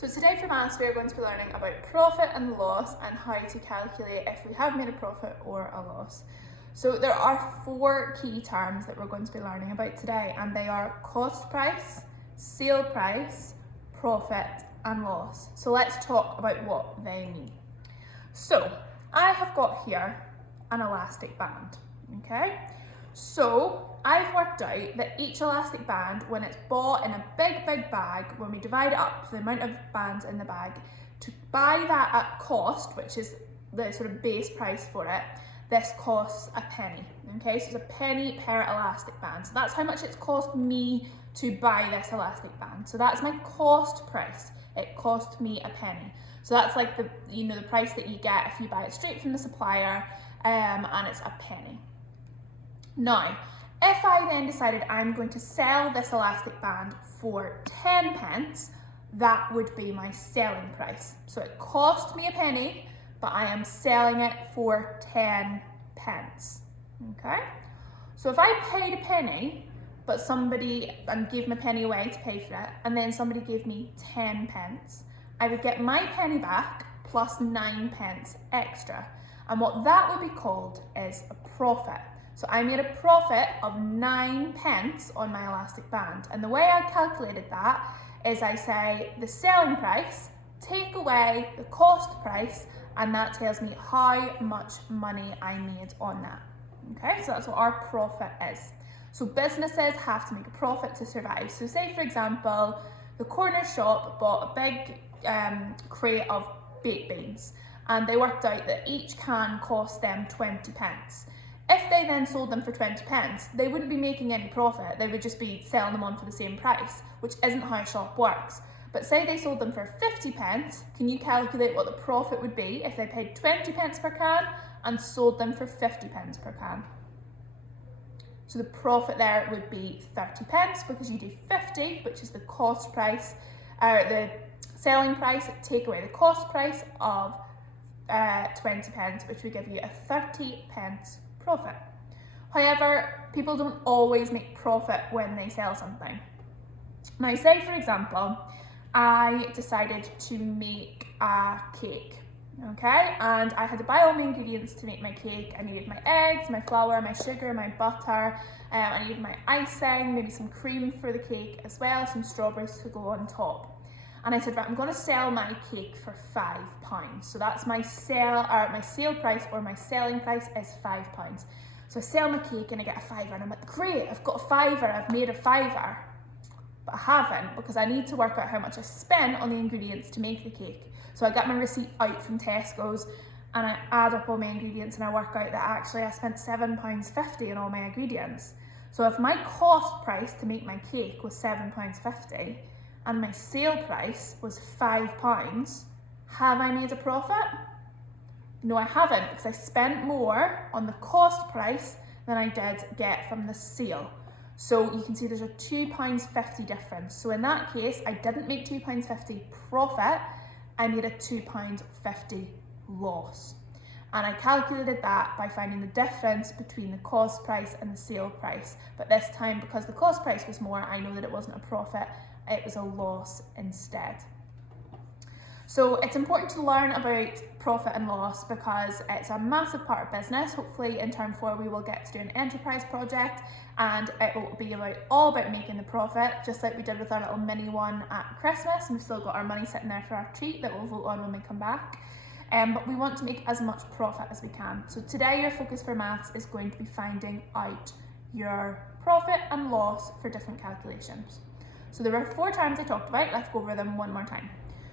So today for maths we are going to be learning about profit and loss and how to calculate if we have made a profit or a loss. So there are four key terms that we're going to be learning about today, and they are cost price, sale price, profit and loss. So let's talk about what they mean. So I have got here an elastic band, okay? So I've worked out that each elastic band, when it's bought in a big bag, when we divide it up to the amount of bands in the bag, to buy that at cost, which is the sort of base price for it, this costs a penny, okay? So it's a penny per elastic band. So that's how much it's cost me to buy this elastic band. So that's my cost price. It cost me a penny. So that's like the price that you get if you buy it straight from the supplier, and it's a penny. Now, if I then decided I'm going to sell this elastic band for 10 pence, that would be my selling price. So it cost me a penny, but I am selling it for 10 pence, okay? So if I paid a penny, but and gave my penny away to pay for it, and then somebody gave me 10 pence, I would get my penny back plus 9 pence extra. And what that would be called is a profit. So I made a profit of 9 pence on my elastic band. And the way I calculated that is I say the selling price, take away the cost price, and that tells me how much money I made on that. Okay, so that's what our profit is. So businesses have to make a profit to survive. So say, for example, the corner shop bought a big crate of baked beans, and they worked out that each can cost them 20 pence. If they then sold them for 20 pence, they wouldn't be making any profit. They would just be selling them on for the same price, which isn't how a shop works. But say they sold them for 50 pence, can you calculate what the profit would be if they paid 20 pence per can and sold them for 50 pence per can? So the profit there would be 30 pence, because you do 50, which is the cost price, or the selling price, take away the cost price of 20 pence, which would give you a 30 pence profit. However, people don't always make profit when they sell something. Now, say for example, I decided to make a cake, okay? And I had to buy all my ingredients to make my cake. I needed my eggs, my flour, my sugar, my butter, I needed my icing, maybe some cream for the cake as well, some strawberries to go on top. And I said, right, I'm going to sell my cake for £5. So that's my sale price, or my selling price is £5. So I sell my cake and I get a fiver, and I'm like, great, I've got a fiver, I've made a fiver. But I haven't, because I need to work out how much I spent on the ingredients to make the cake. So I get my receipt out from Tesco's and I add up all my ingredients, and I work out that actually I spent £7.50 on all my ingredients. So if my cost price to make my cake was £7.50, and my sale price was £5, have I made a profit? No, I haven't, because I spent more on the cost price than I did get from the sale. So you can see there's a £2.50 difference. So in that case, I didn't make £2.50 profit, I made a £2.50 loss. And I calculated that by finding the difference between the cost price and the sale price. But this time, because the cost price was more, I know that it wasn't a profit, it was a loss instead. So it's important to learn about profit and loss, because it's a massive part of business. Hopefully in term 4 we will get to do an enterprise project, and it will be all about making the profit, just like we did with our little mini one at Christmas. And we've still got our money sitting there for our treat that we'll vote on when we come back. But we want to make as much profit as we can. So today your focus for maths is going to be finding out your profit and loss for different calculations. So there were 4 terms I talked about. Let's go over them one more time.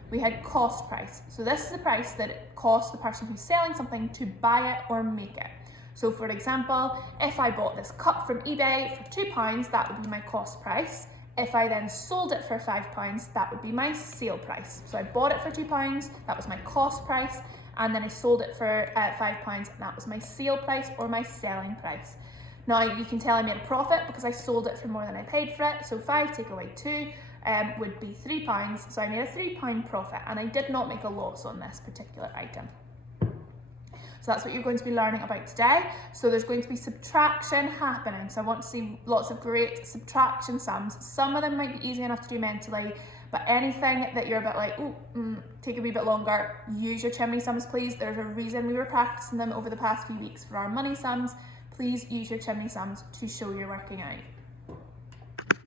We had cost price. So this is the price that it costs the person who's selling something to buy it or make it. So for example, if I bought this cup from eBay for £2, that would be my cost price. If I then sold it for £5, that would be my sale price. So I bought it for £2, that was my cost price, and then I sold it for £5, and that was my sale price or my selling price. Now you can tell I made a profit because I sold it for more than I paid for it. So 5 take away 2 would be £3. So I made a £3 profit, and I did not make a loss on this particular item. So that's what you're going to be learning about today. So there's going to be subtraction happening. So I want to see lots of great subtraction sums. Some of them might be easy enough to do mentally, But anything that you're a bit like, take a wee bit longer, use your chimney sums, please. There's a reason we were practicing them over the past few weeks for our money sums. Please use your chimney sums to show you're working out.